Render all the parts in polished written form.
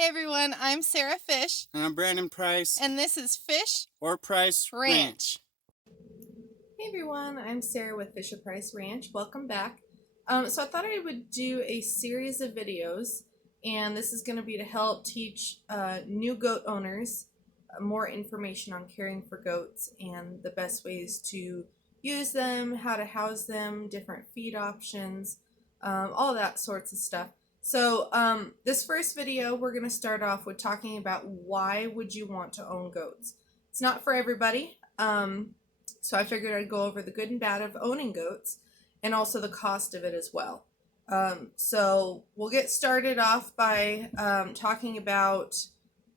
Hey everyone, I'm Sarah Fish, And I'm Brandon Price, and this is Fish or Price Ranch. Hey everyone, I'm Sarah with Fisher Price Ranch. Welcome back. So I thought I would do a series of videos, and this is going to be to help teach new goat owners more information on caring for goats and the best ways to use them, how to house them, different feed options, all that sorts of stuff. So this first video, we're going to start off with talking about why would you want to own goats. It's not for everybody, so I figured I'd go over the good and bad of owning goats and also the cost of it as well. So we'll get started off by talking about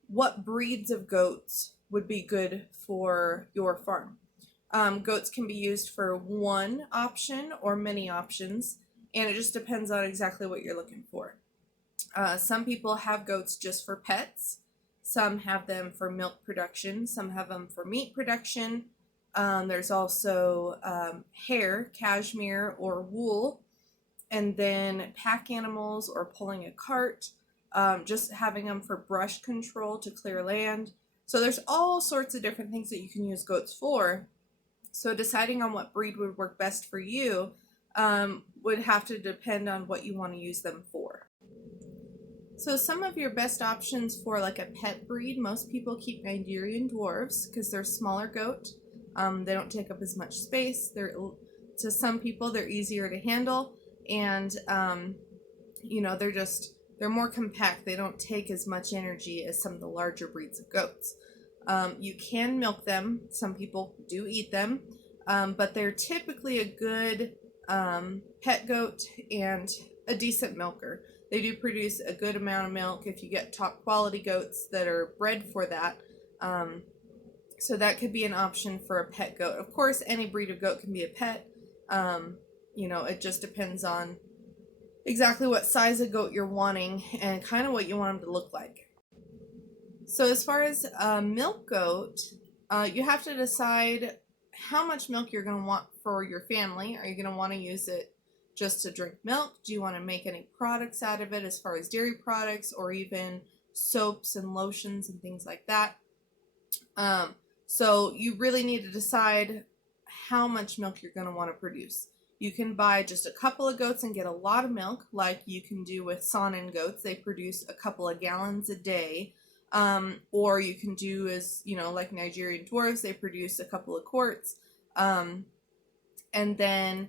what breeds of goats would be good for your farm. Goats can be used for one option or many options, and it just depends on exactly what you're looking for. Some people have goats just for pets. Some have them for milk production. Some have them for meat production. There's also hair, cashmere, or wool. And then pack animals or pulling a cart. Just having them for brush control to clear land. So there's all sorts of different things that you can use goats for. So deciding on what breed would work best for you would have to depend on what you want to use them for. So some of your best options for like a pet breed, most people keep Nigerian Dwarfs because they're smaller goat. They don't take up as much space. To some people, they're easier to handle, and they're more compact. They don't take as much energy as some of the larger breeds of goats. You can milk them. Some people do eat them, but they're typically a good pet goat and a decent milker. They do produce a good amount of milk if you get top quality goats that are bred for that. So that could be an option for a pet goat. Of course, any breed of goat can be a pet. It just depends on exactly what size of goat you're wanting and kind of what you want them to look like. So as far as a milk goat, you have to decide how much milk you're going to want for your family. Are you going to want to use it just to drink milk? Do you want to make any products out of it as far as dairy products or even soaps and lotions and things like that? So you really need to decide how much milk you're going to want to produce. You can buy just a couple of goats and get a lot of milk, like you can do with Saanen goats. They produce a couple of gallons a day. Or you can do like Nigerian Dwarfs, they produce a couple of quarts. And then,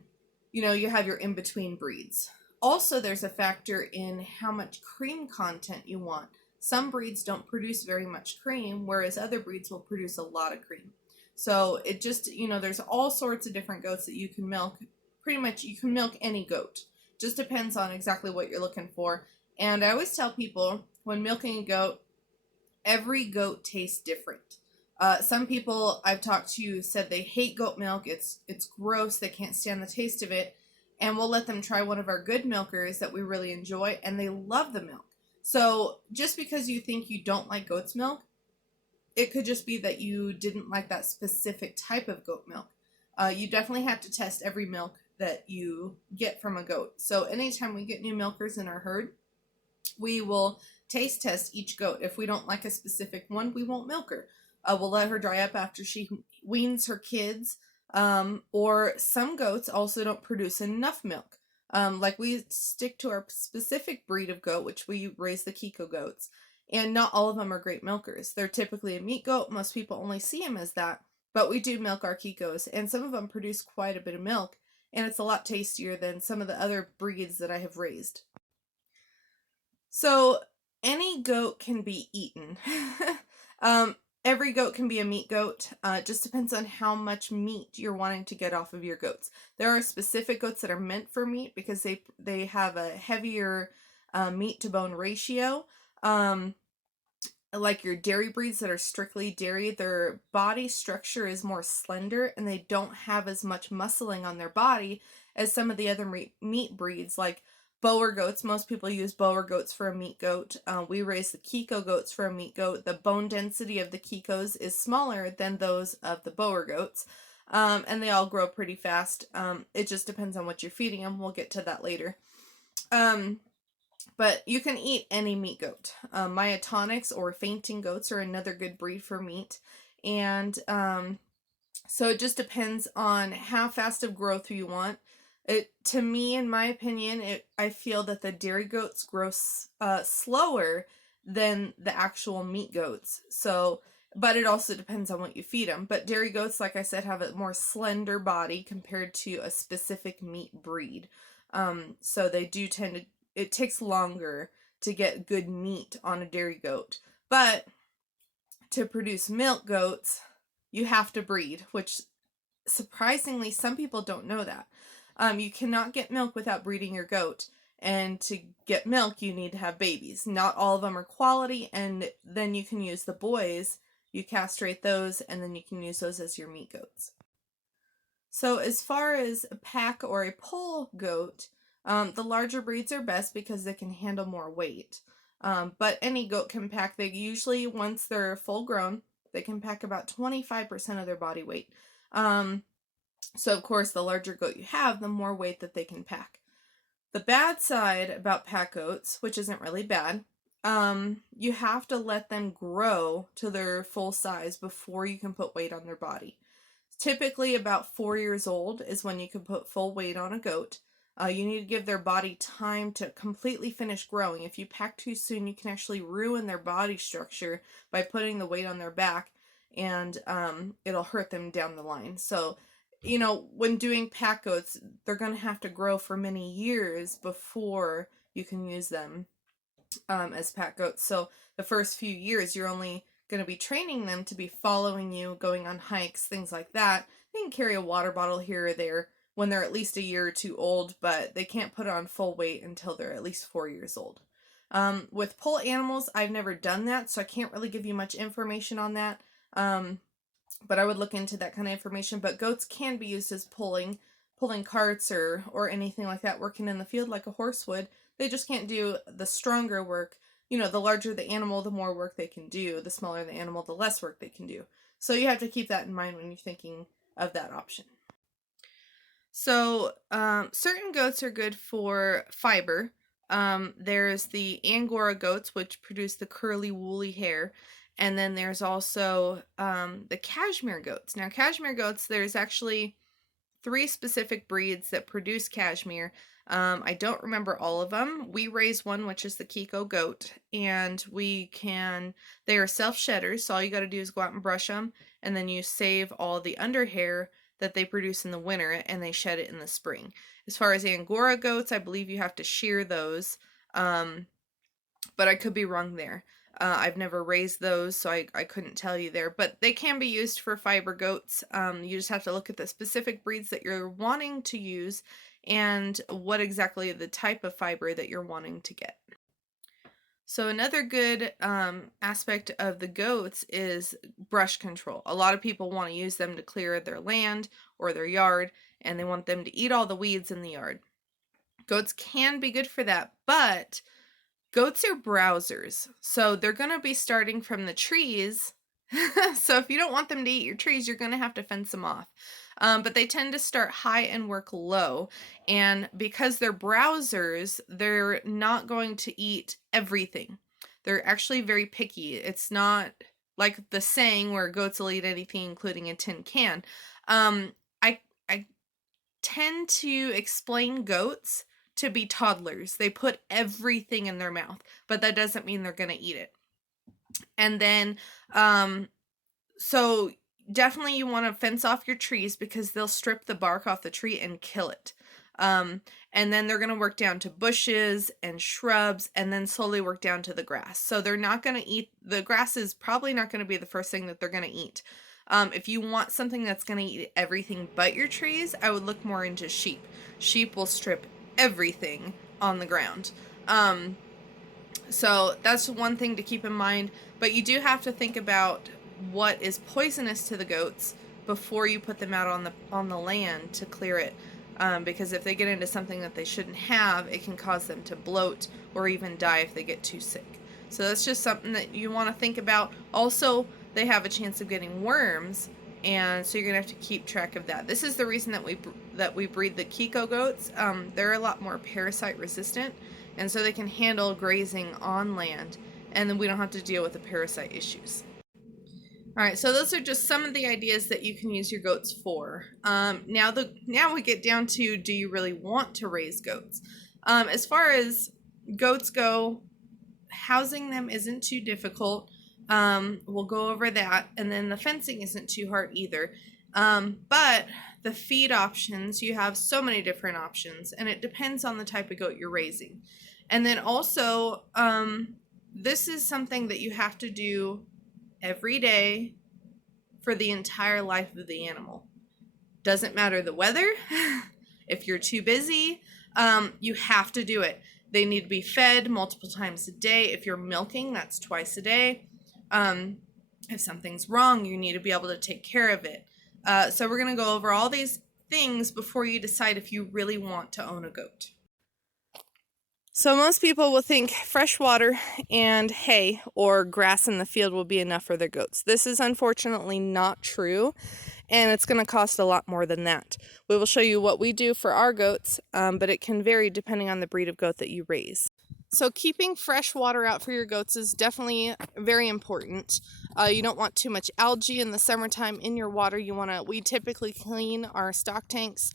you have your in-between breeds. Also, there's a factor in how much cream content you want. Some breeds don't produce very much cream, whereas other breeds will produce a lot of cream. So it just, there's all sorts of different goats that you can milk. Pretty much you can milk any goat. Just depends on exactly what you're looking for. And I always tell people when milking a goat, every goat tastes different. Some people I've talked to said they hate goat milk. It's gross. They can't stand the taste of it. And we'll let them try one of our good milkers that we really enjoy, and they love the milk. So just because you think you don't like goat's milk, it could just be that you didn't like that specific type of goat milk. You definitely have to test every milk that you get from a goat. So anytime we get new milkers in our herd, we will taste test each goat. If we don't like a specific one, we won't milk her. We'll let her dry up after she weans her kids. Or some goats also don't produce enough milk. Like we stick to our specific breed of goat, which we raise the Kiko goats. And not all of them are great milkers. They're typically a meat goat. Most people only see them as that. But we do milk our Kikos. And some of them produce quite a bit of milk. And it's a lot tastier than some of the other breeds that I have raised. So any goat can be eaten. Every goat can be a meat goat. It just depends on how much meat you're wanting to get off of your goats. There are specific goats that are meant for meat because they have a heavier meat to bone ratio. Like your dairy breeds that are strictly dairy, their body structure is more slender and they don't have as much muscling on their body as some of the other meat breeds like Boer goats. Most people use Boer goats for a meat goat. We raise the Kiko goats for a meat goat. The bone density of the Kikos is smaller than those of the Boer goats. And they all grow pretty fast. It just depends on what you're feeding them. We'll get to that later. But you can eat any meat goat. Myotonics or fainting goats are another good breed for meat. And so it just depends on how fast of growth you want. To me, in my opinion, I feel that the dairy goats grow slower than the actual meat goats. So, but it also depends on what you feed them. But dairy goats, like I said, have a more slender body compared to a specific meat breed. So they do tend to, it takes longer to get good meat on a dairy goat. But to produce milk goats, you have to breed, which surprisingly, some people don't know that. You cannot get milk without breeding your goat. And to get milk, you need to have babies. Not all of them are quality, and then you can use the boys. You castrate those, and then you can use those as your meat goats. So as far as a pack or a pull goat, the larger breeds are best because they can handle more weight. But any goat can pack. They usually, once they're full grown, they can pack about 25% of their body weight. So of course, the larger goat you have, the more weight that they can pack. The bad side about pack goats, which isn't really bad, you have to let them grow to their full size before you can put weight on their body. Typically about 4 years old is when you can put full weight on a goat. You need to give their body time to completely finish growing. If you pack too soon, you can actually ruin their body structure by putting the weight on their back, and it'll hurt them down the line. So, you know, when doing pack goats, they're going to have to grow for many years before you can use them as pack goats. So the first few years, you're only going to be training them to be following you, going on hikes, things like that. They can carry a water bottle here or there when they're at least a year or two old, but they can't put on full weight until they're at least 4 years old. With pull animals, I've never done that, so I can't really give you much information on that. But I would look into that kind of information. But goats can be used as pulling carts or anything like that, working in the field like a horse would. They just can't do the stronger work. You know, the larger the animal, the more work they can do. The smaller the animal, the less work they can do. So you have to keep that in mind when you're thinking of that option. So certain goats are good for fiber. There's the Angora goats, which produce the curly, woolly hair. And then there's also the cashmere goats. Now, cashmere goats, there's actually 3 specific breeds that produce cashmere. I don't remember all of them. We raise one, which is the Kiko goat, and they are self-shedders, so all you got to do is go out and brush them, and then you save all the under hair that they produce in the winter, and they shed it in the spring. As far as Angora goats, I believe you have to shear those, but I could be wrong there. I've never raised those, so I couldn't tell you there. But they can be used for fiber goats. You just have to look at the specific breeds that you're wanting to use and what exactly the type of fiber that you're wanting to get. So another good aspect of the goats is brush control. A lot of people want to use them to clear their land or their yard, and they want them to eat all the weeds in the yard. Goats can be good for that, but goats are browsers, so they're going to be starting from the trees. So if you don't want them to eat your trees, you're going to have to fence them off. But they tend to start high and work low. And because they're browsers, they're not going to eat everything. They're actually very picky. It's not like the saying where goats will eat anything, including a tin can. I tend to explain goats to be toddlers. They put everything in their mouth, but that doesn't mean they're going to eat it. And then, so definitely you want to fence off your trees because they'll strip the bark off the tree and kill it. And then they're going to work down to bushes and shrubs and then slowly work down to the grass. So they're not going to eat, the grass is probably not going to be the first thing that they're going to eat. If you want something that's going to eat everything but your trees, I would look more into sheep. Sheep will strip everything on the ground. So that's one thing to keep in mind, but you do have to think about what is poisonous to the goats before you put them out on the land to clear it, because if they get into something that they shouldn't have, it can cause them to bloat or even die if they get too sick. So that's just something that you want to think about. Also, they have a chance of getting worms, and so you're gonna have to keep track of that. This is the reason that we breed the Kiko goats. They're a lot more parasite resistant, and so they can handle grazing on land, and then we don't have to deal with the parasite issues. All right, so those are just some of the ideas that you can use your goats for. Now we get down to, do you really want to raise goats? As far as goats go, housing them isn't too difficult. We'll go over that, and then the fencing isn't too hard either. But the feed options, you have so many different options, and it depends on the type of goat you're raising. And then also, this is something that you have to do every day for the entire life of the animal. Doesn't matter the weather. If you're too busy, you have to do it. They need to be fed multiple times a day. If you're milking, that's twice a day. If something's wrong, you need to be able to take care of it. So we're going to go over all these things before you decide if you really want to own a goat. So most people will think fresh water and hay or grass in the field will be enough for their goats. This is unfortunately not true, and it's going to cost a lot more than that. We will show you what we do for our goats, but it can vary depending on the breed of goat that you raise. So keeping fresh water out for your goats is definitely very important. You don't want too much algae in the summertime in your water. We typically clean our stock tanks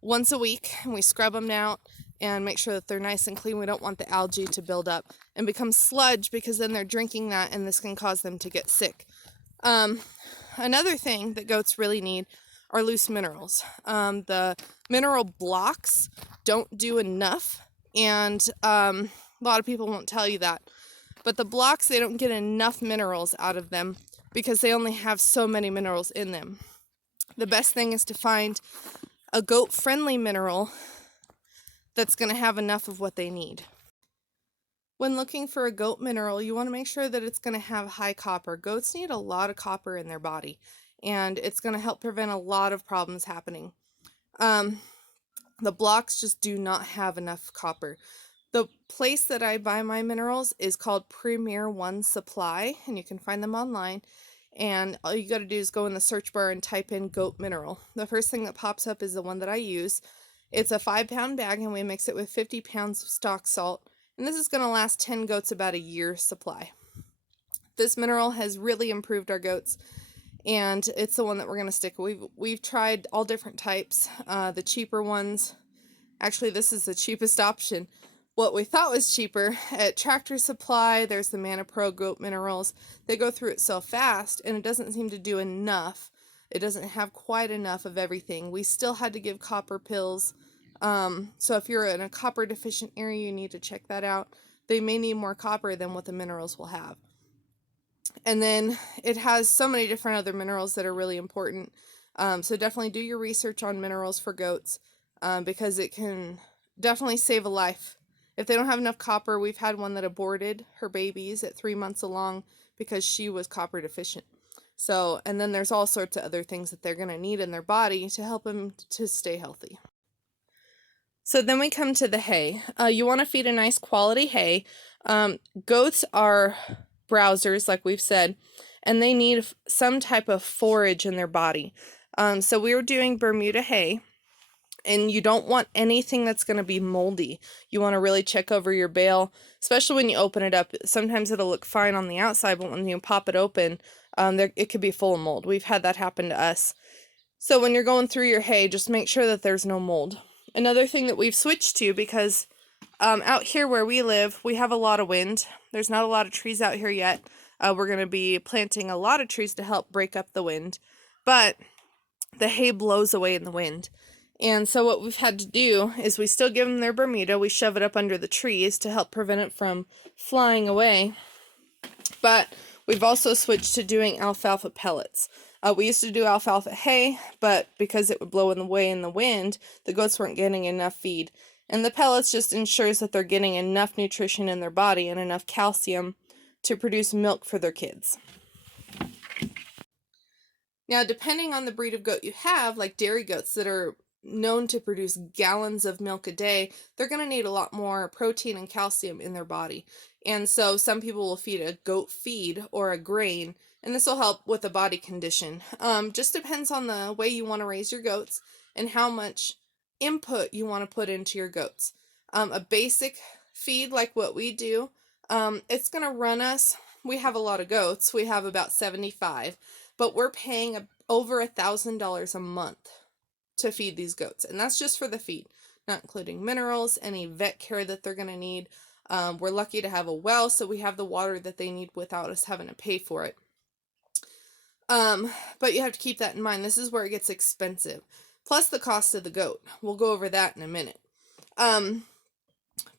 once a week, and we scrub them out and make sure that they're nice and clean. We don't want the algae to build up and become sludge, because then they're drinking that and this can cause them to get sick. Another thing that goats really need are loose minerals. The mineral blocks don't do enough, and a lot of people won't tell you that. But the blocks, they don't get enough minerals out of them because they only have so many minerals in them. The best thing is to find a goat-friendly mineral that's going to have enough of what they need. When looking for a goat mineral, you want to make sure that it's going to have high copper. Goats need a lot of copper in their body, and it's going to help prevent a lot of problems happening. The blocks just do not have enough copper. The place that I buy my minerals is called Premier One Supply, and you can find them online. And all you got to do is go in the search bar and type in goat mineral. The first thing that pops up is the one that I use. It's a 5-pound bag, and we mix it with 50 pounds of stock salt. And this is going to last 10 goats about a year's supply. This mineral has really improved our goats, and it's the one that we're going to stick with. We've tried all different types, the cheaper ones. Actually, this is the cheapest option. What we thought was cheaper at Tractor Supply, there's the Mana Pro Goat Minerals. They go through it so fast, and it doesn't seem to do enough. It doesn't have quite enough of everything. We still had to give copper pills. So if you're in a copper deficient area, you need to check that out. They may need more copper than what the minerals will have. And then it has so many different other minerals that are really important. So definitely do your research on minerals for goats, because it can definitely save a life. If they don't have enough copper, we've had one that aborted her babies at 3 months along because she was copper deficient. So, and then there's all sorts of other things that they're going to need in their body to help them to stay healthy. So then we come to the hay. You want to feed a nice quality hay. Goats are browsers, like we've said, and they need some type of forage in their body. So we were doing Bermuda hay, and you don't want anything that's going to be moldy. You want to really check over your bale, especially when you open it up. Sometimes it'll look fine on the outside, but when you pop it open, it could be full of mold. We've had that happen to us. So when you're going through your hay, just make sure that there's no mold. Another thing that we've switched to, because out here where we live, we have a lot of wind. There's not a lot of trees out here yet. We're going to be planting a lot of trees to help break up the wind, but the hay blows away in the wind. And so what we've had to do is we still give them their Bermuda. We shove it up under the trees to help prevent it from flying away. But we've also switched to doing alfalfa pellets. We used to do alfalfa hay, but because it would blow away in the wind, the goats weren't getting enough feed. And the pellets just ensures that they're getting enough nutrition in their body and enough calcium to produce milk for their kids. Now, depending on the breed of goat you have, like dairy goats that are known to produce gallons of milk a day, they're going to need a lot more protein and calcium in their body. And so some people will feed a goat feed or a grain, and this will help with the body condition. Just depends on the way you want to raise your goats and how much input you want to put into your goats. A basic feed like what we do, it's going to run us. We have a lot of goats. We have about 75, but we're paying over $1,000 a month to feed these goats. And that's just for the feed, not including minerals, any vet care that they're going to need. We're lucky to have a well, so we have the water that they need without us having to pay for it. But you have to keep that in mind. This is where it gets expensive. Plus the cost of the goat. We'll go over that in a minute.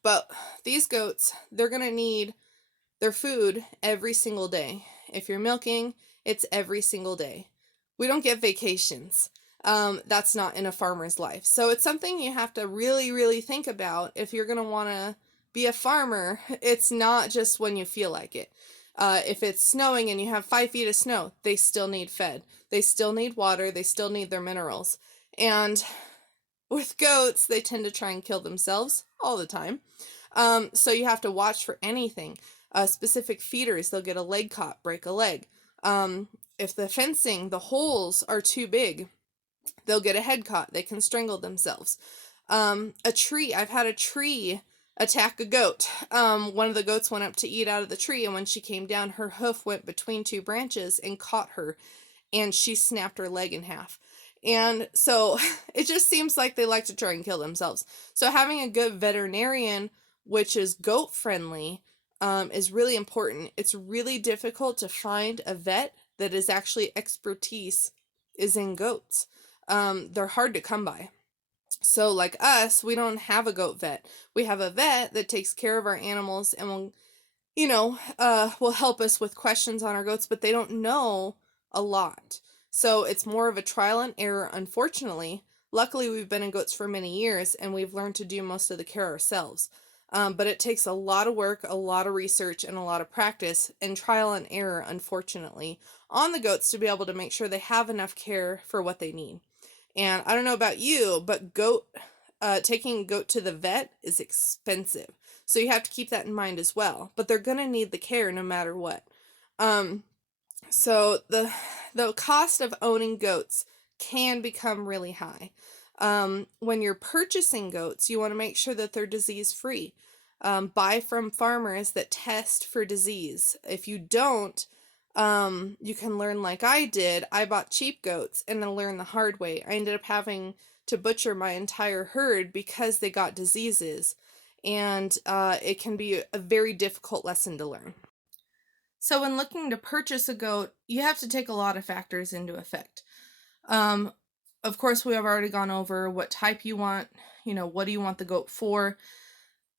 But these goats, they're going to need their food every single day. If you're milking, it's every single day. We don't get vacations. That's not in a farmer's life. So it's something you have to really, really think about if you're going to want to be a farmer. It's not just when you feel like it. If it's snowing and you have 5 feet of snow, they still need fed. They still need water. They still need their minerals. And with goats, they tend to try and kill themselves all the time. So you have to watch for anything. Specific feeders, they'll get a leg caught, break a leg. If the fencing, the holes are too big, they'll get a head caught. They can strangle themselves. A tree, I've had a tree attack a goat. One of the goats went up to eat out of the tree, and when she came down, her hoof went between 2 branches and caught her, and she snapped her leg in half. And so it just seems like they like to try and kill themselves. So having a good veterinarian, which is goat friendly, is really important. It's really difficult to find a vet that is actually expertise is in goats. They're hard to come by. So like us, we don't have a goat vet. We have a vet that takes care of our animals and will help us with questions on our goats, but they don't know a lot. So it's more of a trial and error, unfortunately. Luckily, we've been in goats for many years and we've learned to do most of the care ourselves. But it takes a lot of work, a lot of research, and a lot of practice and trial and error, unfortunately, on the goats to be able to make sure they have enough care for what they need. And I don't know about you, but taking a goat to the vet is expensive. So you have to keep that in mind as well. But they're going to need the care no matter what. So the cost of owning goats can become really high. When you're purchasing goats, you want to make sure that they're disease free. Buy from farmers that test for disease. If you don't, you can learn like I did. I bought cheap goats and then learned the hard way. I ended up having to butcher my entire herd because they got diseases. And it can be a very difficult lesson to learn. So when looking to purchase a goat, you have to take a lot of factors into effect. Of course, we have already gone over what type you want, what do you want the goat for,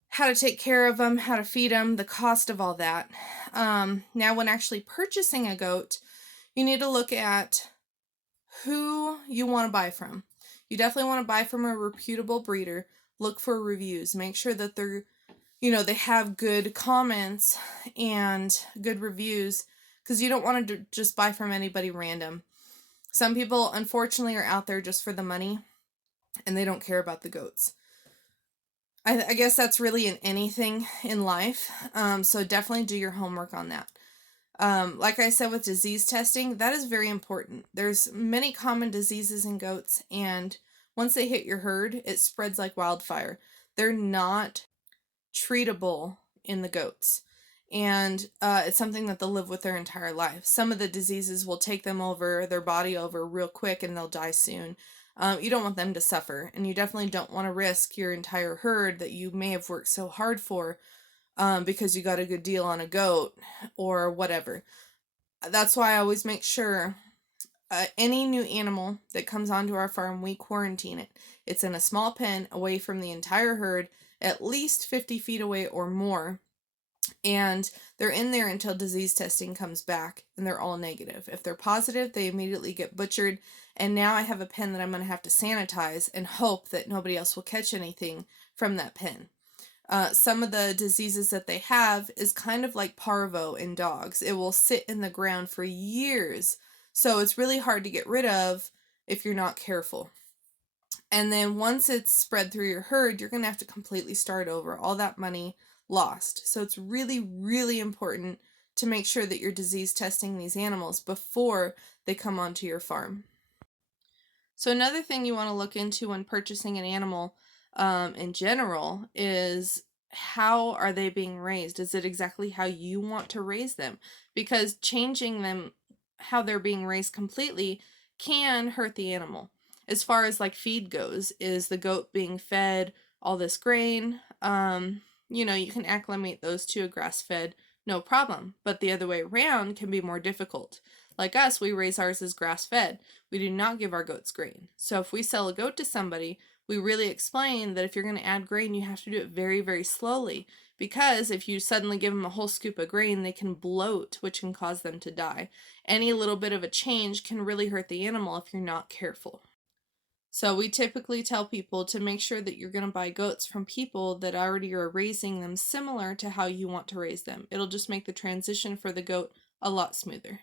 how to take care of them, how to feed them, the cost of all that. Now, when actually purchasing a goat, you need to look at who you want to buy from. You definitely want to buy from a reputable breeder. Look for reviews. Make sure that they're they have good comments and good reviews, because you don't want to just buy from anybody random. Some people, unfortunately, are out there just for the money, and they don't care about the goats. I guess that's really in anything in life, so definitely do your homework on that. Like I said with disease testing, that is very important. There's many common diseases in goats, and once they hit your herd, it spreads like wildfire. They're not treatable in the goats, and it's something that they'll live with their entire life. Some of the diseases will take them over, their body over real quick, and they'll die soon. You don't want them to suffer, and you definitely don't want to risk your entire herd that you may have worked so hard for because you got a good deal on a goat or whatever. That's why I always make sure any new animal that comes onto our farm, we quarantine it. It's in a small pen away from the entire herd, at least 50 feet away or more, and they're in there until disease testing comes back and they're all negative. If they're positive, they immediately get butchered, and now I have a pen that I'm going to have to sanitize and hope that nobody else will catch anything from that pen. Some of the diseases that they have is kind of like parvo in dogs. It will sit in the ground for years, so it's really hard to get rid of if you're not careful. And then once it's spread through your herd, you're going to have to completely start over. All that money lost. So it's really, really important to make sure that you're disease testing these animals before they come onto your farm. So another thing you want to look into when purchasing an animal in general is how are they being raised? Is it exactly how you want to raise them? Because changing them, how they're being raised completely, can hurt the animal. As far as like feed goes, is the goat being fed all this grain? You can acclimate those to a grass-fed, no problem. But the other way around can be more difficult. Like us, we raise ours as grass-fed. We do not give our goats grain. So if we sell a goat to somebody, we really explain that if you're going to add grain, you have to do it very, very slowly, because if you suddenly give them a whole scoop of grain, they can bloat, which can cause them to die. Any little bit of a change can really hurt the animal if you're not careful. So we typically tell people to make sure that you're going to buy goats from people that already are raising them similar to how you want to raise them. It'll just make the transition for the goat a lot smoother.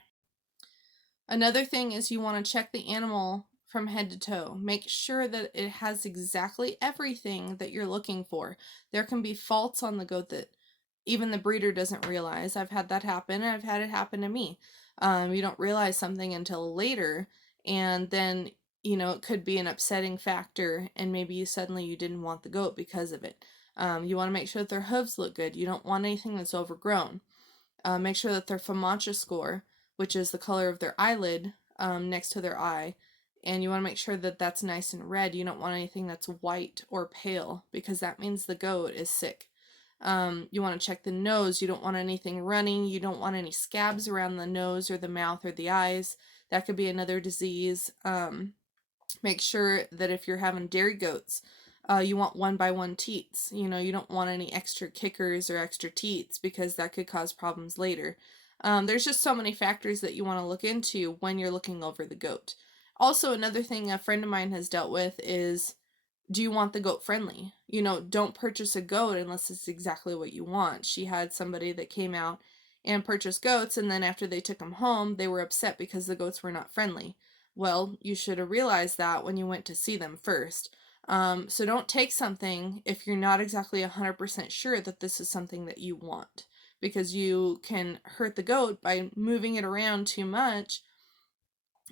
Another thing is you want to check the animal from head to toe. Make sure that it has exactly everything that you're looking for. There can be faults on the goat that even the breeder doesn't realize. I've had that happen, and I've had it happen to me. You don't realize something until later, and then it could be an upsetting factor, and maybe you didn't want the goat because of it. You want to make sure that their hooves look good. You don't want anything that's overgrown. Make sure that their FOMACHA score, which is the color of their eyelid next to their eye, and you want to make sure that that's nice and red. You don't want anything that's white or pale, because that means the goat is sick. You want to check the nose. You don't want anything running. You don't want any scabs around the nose or the mouth or the eyes. That could be another disease. Make sure that if you're having dairy goats, you want 1x1 teats. You don't want any extra kickers or extra teats, because that could cause problems later. There's just so many factors that you want to look into when you're looking over the goat. Also, another thing a friend of mine has dealt with is, do you want the goat friendly? Don't purchase a goat unless it's exactly what you want. She had somebody that came out and purchased goats, and then after they took them home, they were upset because the goats were not friendly. Well, you should have realized that when you went to see them first. So don't take something if you're not exactly 100% sure that this is something that you want, because you can hurt the goat by moving it around too much,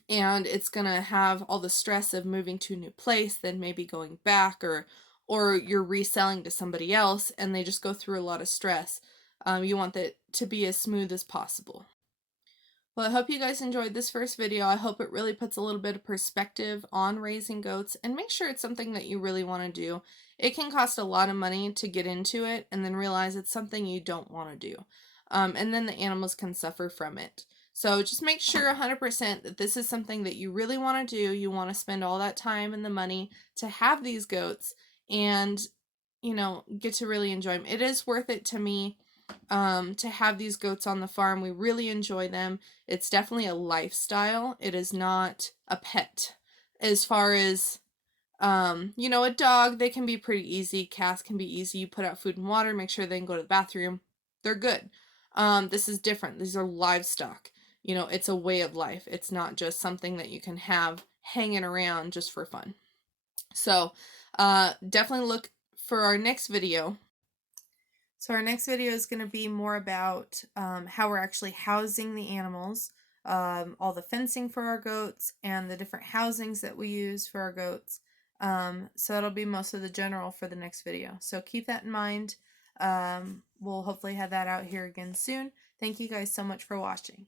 and it's going to have all the stress of moving to a new place, then maybe going back, or you're reselling to somebody else and they just go through a lot of stress. You want that to be as smooth as possible. Well, I hope you guys enjoyed this first video. I hope it really puts a little bit of perspective on raising goats, and make sure it's something that you really want to do. It can cost a lot of money to get into it and then realize it's something you don't want to do. And then the animals can suffer from it. So just make sure 100% that this is something that you really want to do. You want to spend all that time and the money to have these goats and, get to really enjoy them. It is worth it to me to have these goats on the farm. We really enjoy them. It's definitely a lifestyle. It is not a pet. As far as, a dog, they can be pretty easy. Cats can be easy. You put out food and water, make sure they can go to the bathroom. They're good. This is different. These are livestock. It's a way of life. It's not just something that you can have hanging around just for fun. So, definitely look for our next video. So our next video is going to be more about how we're actually housing the animals, all the fencing for our goats, and the different housings that we use for our goats. So that'll be most of the general for the next video. So keep that in mind. We'll hopefully have that out here again soon. Thank you guys so much for watching.